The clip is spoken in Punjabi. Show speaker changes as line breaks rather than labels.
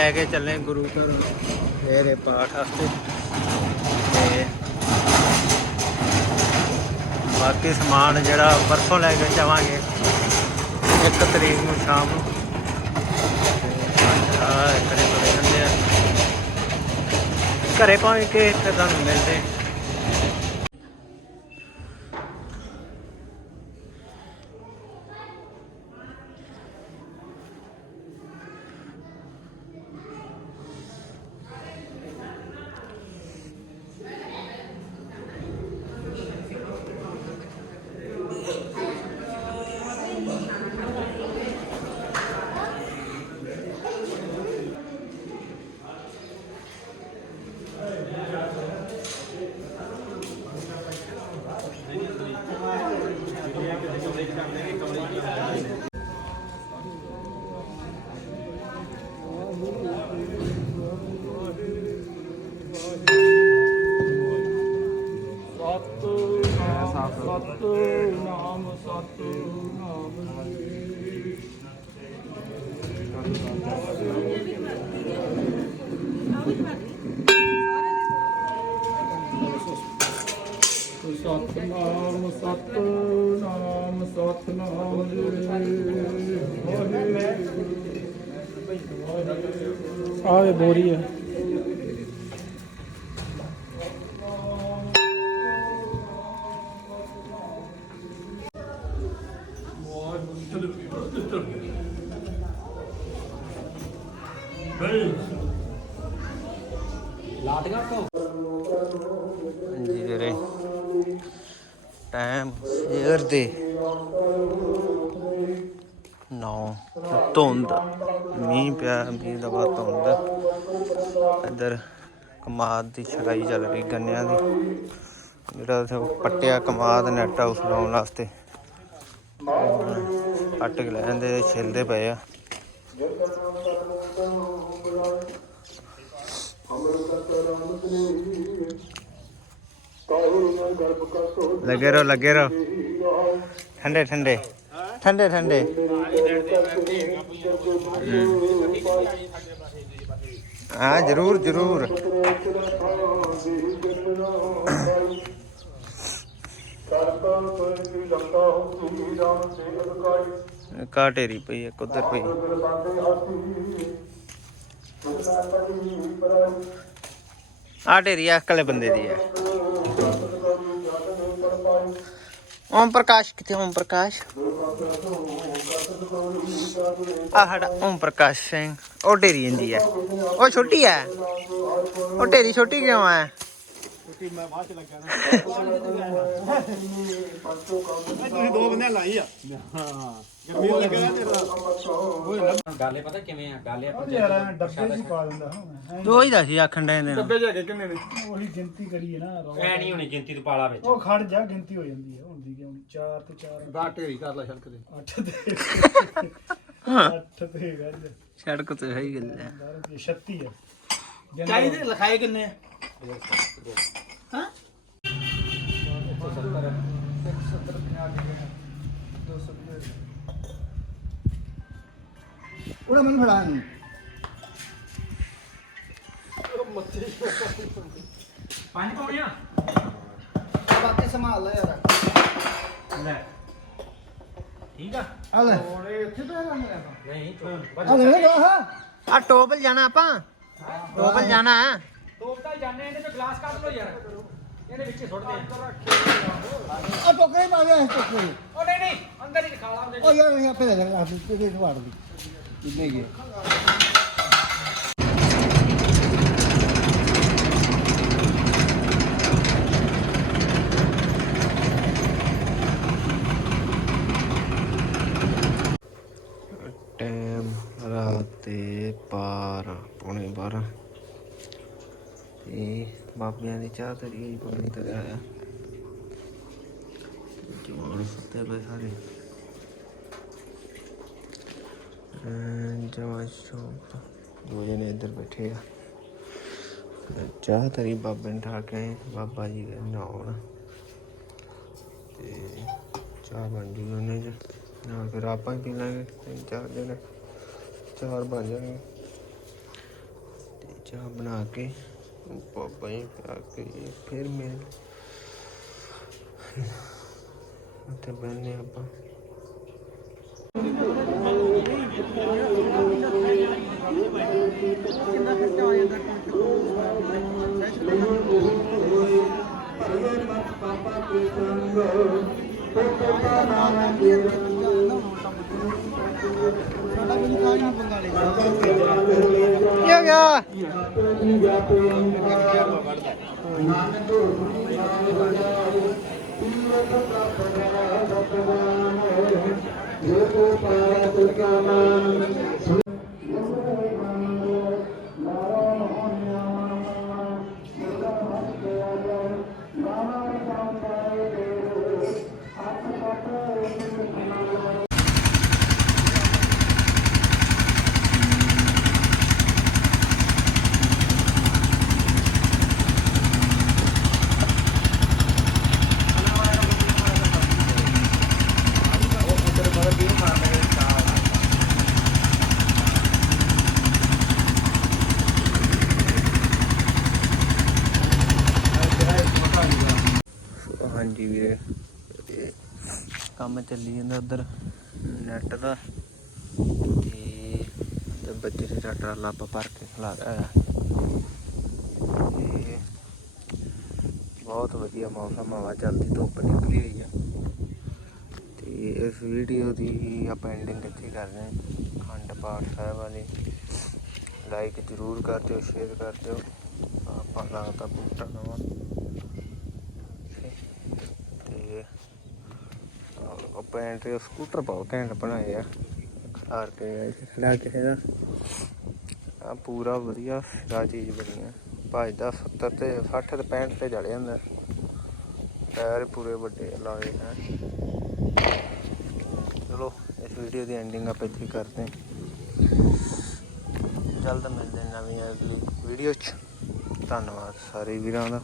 ਲੈ ਕੇ ਚੱਲੇ ਗੁਰੂ ਘਰ। ਫੇਰੇ ਪਾਠ ਵਾਸਤੇ। ਤੇ ਬਾਕੀ ਸਮਾਨ ਜਿਹੜਾ ਪਰਸੋਂ ਲੈ ਕੇ ਜਾਵਾਂਗੇ। ਇੱਕ ਤਰੀਕ ਨੂੰ ਸ਼ਾਮ ਨੂੰ। ਤੇ ਆ ਜਾਂਦੇ ਆ। ਘਰੇ ਪਹੁੰਚ ਕੇ ਇੱਥੇ ਤੁਹਾਨੂੰ ਮਿਲਦੇ।
ਸਤ ਨਾਮ ਸਤਨਾਮ ਨਾਮ ਸਤਨਾਮ ਨਾਮ ਸਤ ਨਾਮ ਸਤ ਬੋਰੀ ਹੈ
ਹਾਂਜੀ ਵੀਰੇ। ਟਾਈਮ ਸਵੇਰ ਦੇ 9 ਧੁੰਦ, ਮੀਂਹ ਪਿਆ, ਮੀਂਹ ਦਾ ਬਾਅਦ ਧੁੰਦ। ਇੱਧਰ ਕਮਾਦ ਦੀ ਛੜਾਈ ਚੱਲ ਰਹੀ, ਗੰਨਿਆਂ ਦੀ। ਜਿਹੜਾ ਪੱਟਿਆ ਕਮਾਦ ਨੈਟ ਹਾਊਸ ਲਾਉਣ ਵਾਸਤੇ। ਪੱਟ ਕੇ ਲੈ ਜਾਂਦੇ, ਛਿਲਦੇ ਪਏ ਆ। ਲੱਗੇ ਰਹੋ ਲੱਗੇ ਰਹੋ ਠੰਡੇ ਠੰਡੇ ਠੰਡੇ ਠੰਡੇ ਹਾਂ ਜਰੂਰ ਜਰੂਰ ਕਾ ਢੇਰੀ ਪਈ ਇੱਕ ਉਧਰ ਪਈ ਆ ਢੇਰੀ ਆ ਕਲੇ ਬੰਦੇ ਦੀ ਹੈ ਓਮ ਪ੍ਰਕਾਸ਼, ਕਿੱਥੇ ਓਮ ਪ੍ਰਕਾਸ਼? ਆ ਸਾਡਾ ਓਮ ਪ੍ਰਕਾਸ਼ ਸਿੰਘ, ਉਹ ਢੇਰੀ ਜਾਂਦੀ ਹੈ ਉਹ ਛੋਟੀ ਹੈ ਉਹ ਢੇਰੀ ਛੋਟੀ ਕਿਉਂ ਹੈ
ਤੁਸੀਂ ਦੋ ਬੰਦੇ ਲਾਈ ਆ। ਹਾਂ। ਗਰਮੀ ਲੱਗਿਆ ਨਾ। ਤੇਰਾ
ਗਾਲੇ ਪਤਾ ਕਿਵੇਂ ਆ? ਗਾਲੇ ਆਪਾਂ
ਯਾਰ ਐਂ ਡੱਬੇ ਚ ਪਾ ਦਿੰਦਾ ਹੁਣ
ਦੋ ਹੀ ਦਾ ਸੀ ਆਖਣ ਦੇ ਨੇ।
ਡੱਬੇ ਜਾ ਕੇ ਕਿੰਨੇ ਨੇ?
ਉਹੀ ਗਿਣਤੀ ਕਰੀਏ ਨਾ ਰੌਲਾ।
ਐ ਨਹੀਂ ਹੋਣੀ ਗਿਣਤੀ ਤੋਂ ਪਾਲਾ ਵਿੱਚ।
ਉਹ ਖੜ ਜਾ ਗਿਣਤੀ ਹੋ ਜਾਂਦੀ ਹੈ। ਹੁੰਦੀ ਕਿਉਂ 4 ਤੇ 4
ਦਾ ਢੇਰੀ ਕਰ ਲੈ ਸੜਕ ਦੇ।
8 ਤੇ। 8 ਤੇ ਗੱਲ।
ਸੜਕ ਤੇ ਹੈ ਹੀ ਗੱਲ ਹੈ।
36 ਹੈ।
ਚਾਹੀਦੇ ਲਿਖਾਏ ਕਿੰਨੇ ਆ?
ਉਹਨੇ ਮੈਨੂੰ ਫੜਾ ਨਹੀਂ।
ਪੰਜ ਪਾਉਣੀਆਂ
ਬਾਕੀ ਸੰਭਾਲ ਲੈ ਯਾਰ।
ਲੈ। ਠੀਕ ਆ?
ਆ ਲੈ।
ਓਏ ਇੱਥੇ ਤਾਂ ਰਹਿਣਾ
ਨਹੀਂ
ਆ ਲੈ ਆਹ
ਆ। ਟੋਪਲ ਜਾਣਾ ਆਪਾਂ। ਟੋਪਲ ਜਾਣਾ। ਹੈ
ਜਾਣੇ ਇਹਦੇ ਵਿੱਚ ਗਲਾਸ ਕੱਢ ਲਓ ਯਾਰ। ਇਹਦੇ ਵਿੱਚ ਹੀ ਸੁੱਟਦੇ ਆ
ਆ ਟੋਕਰੇ ਪਾ ਦੇ ਟੋਕਰੇ।
ਉਹ ਨਹੀਂ ਨਹੀਂ ਅੰਦਰ ਹੀ ਖਾ ਲਾਂਗੇ
ਉਹ ਯਾਰ ਇਹ ਆਪੇ ਲੈ ਜਾ ਆਪੇ ਤੇ ਸਵਾੜ ਦੀ। ਕਿੰਨੇ ਹੀ
ਟਾਈਮ ਰਾਤ ਦੇ 12 ਪੌਣੇ 12 ਤੇ ਬਾਬਿਆਂ ਦੀ ਚਾਹ ਤਰੀ ਗਈ ਪਾਣੀ ਤਰਿਆ ਆ ਜਵਾਨ ਸੁੱਤੇ ਪਏ ਸਾਰੇ। ਜਵਾਨ ਸ਼ੋਪ ਦੋ ਜਣੇ ਇੱਧਰ ਬੈਠੇ ਆ। ਚਾਹ ਤਰੀ ਬਾਬੇ ਨੇ ਠਾ ਕੇ ਬਾਬਾ ਜੀ ਦੇ ਨਹਾਉਣ। ਤੇ ਚਾਹ ਬਣ ਜੂਗੀ ਉਹਨੇ ਚ ਨਾਲ ਫਿਰ ਆਪਾਂ ਹੀ ਪੀ ਲਾਂਗੇ, ਤਿੰਨ ਚਾਰ ਦਿਨ ਚਾਰ ਬਣ ਜਾਣਗੇ। ਚਾਹ ਬਣਾ ਕੇ ਪਾਪਾ ਹੀ ਆ ਕੇ ਫਿਰ ਮੈਂ ਉੱਥੇ ਬੈਠਨੇ ਆਪਾਂ।
ਸਾਡਾ ਕੋਈ ਕਾਜ ਨਹੀਂ ਬੰਗਾਲੀ
ਕੀ ਹੋ ਗਿਆ? ਹਾਂਜੀ ਵੀਰੇ ਤੇ ਕੰਮ ਚੱਲੀ ਜਾਂਦਾ ਉਧਰ। ਨੈਟ ਦਾ। ਤੇ ਤੇ ਬੱਚੇ ਦੇ ਟਾਟਾ ਲੱਪ ਭਰ ਕੇ ਖਲਾ ਰਿਹਾ ਤੇ ਬਹੁਤ ਵਧੀਆ ਮੌਸਮ ਹਵਾ ਚੱਲਦੀ, ਧੁੱਪ ਨਿਕਲੀ ਹੋਈ ਆ। ਤੇ ਇਸ ਵੀਡੀਓ ਦੀ ਆਪਾਂ ਐਂਡਿੰਗ ਇੱਥੇ ਕਰਦੇ ਹਾਂ। ਖੰਡ ਪਾਠ ਸਾਹਿਬ ਵਾਲੀ। ਲਾਈਕ ਜ਼ਰੂਰ ਕਰ ਦਿਓ ਸ਼ੇਅਰ ਕਰ ਦਿਓ। ਆਪਾਂ ਲਾਤਾ ਬੂਟਾ ਨਵਾਂ ਤੇ ਉਹ ਪੈਂਟ ਤੇ ਸਕੂਟਰ ਬਹੁਤ ਘੈਂਟ ਬਣਾਏ ਆ ਖਾਰ ਕੇ ਖੜਾ ਕੇ ਇਹਦਾ ਆ। ਪੂਰਾ ਵਧੀਆ ਸਿਰਾ ਚੀਜ਼ ਬਣੀ ਆ। ਭਜਦਾ 70 ਤੇ 60 ਤੇ 65 ਤੇ ਚੜ ਜਾਂਦਾ ਟਾਇਰ ਪੂਰੇ ਵੱਡੇ ਲਾਏ ਹੈ ਚਲੋ ਇਸ ਵੀਡੀਓ ਦੀ ਐਂਡਿੰਗ ਆਪਾਂ ਇੱਥੇ ਕਰਦੇ ਹਾਂ। ਜਲਦ ਮਿਲਦੇ ਨਵੀਂ ਅਗਲੀ ਵੀਡੀਓ 'ਚ। ਧੰਨਵਾਦ ਸਾਰੇ ਵੀਰਾਂ ਦਾ।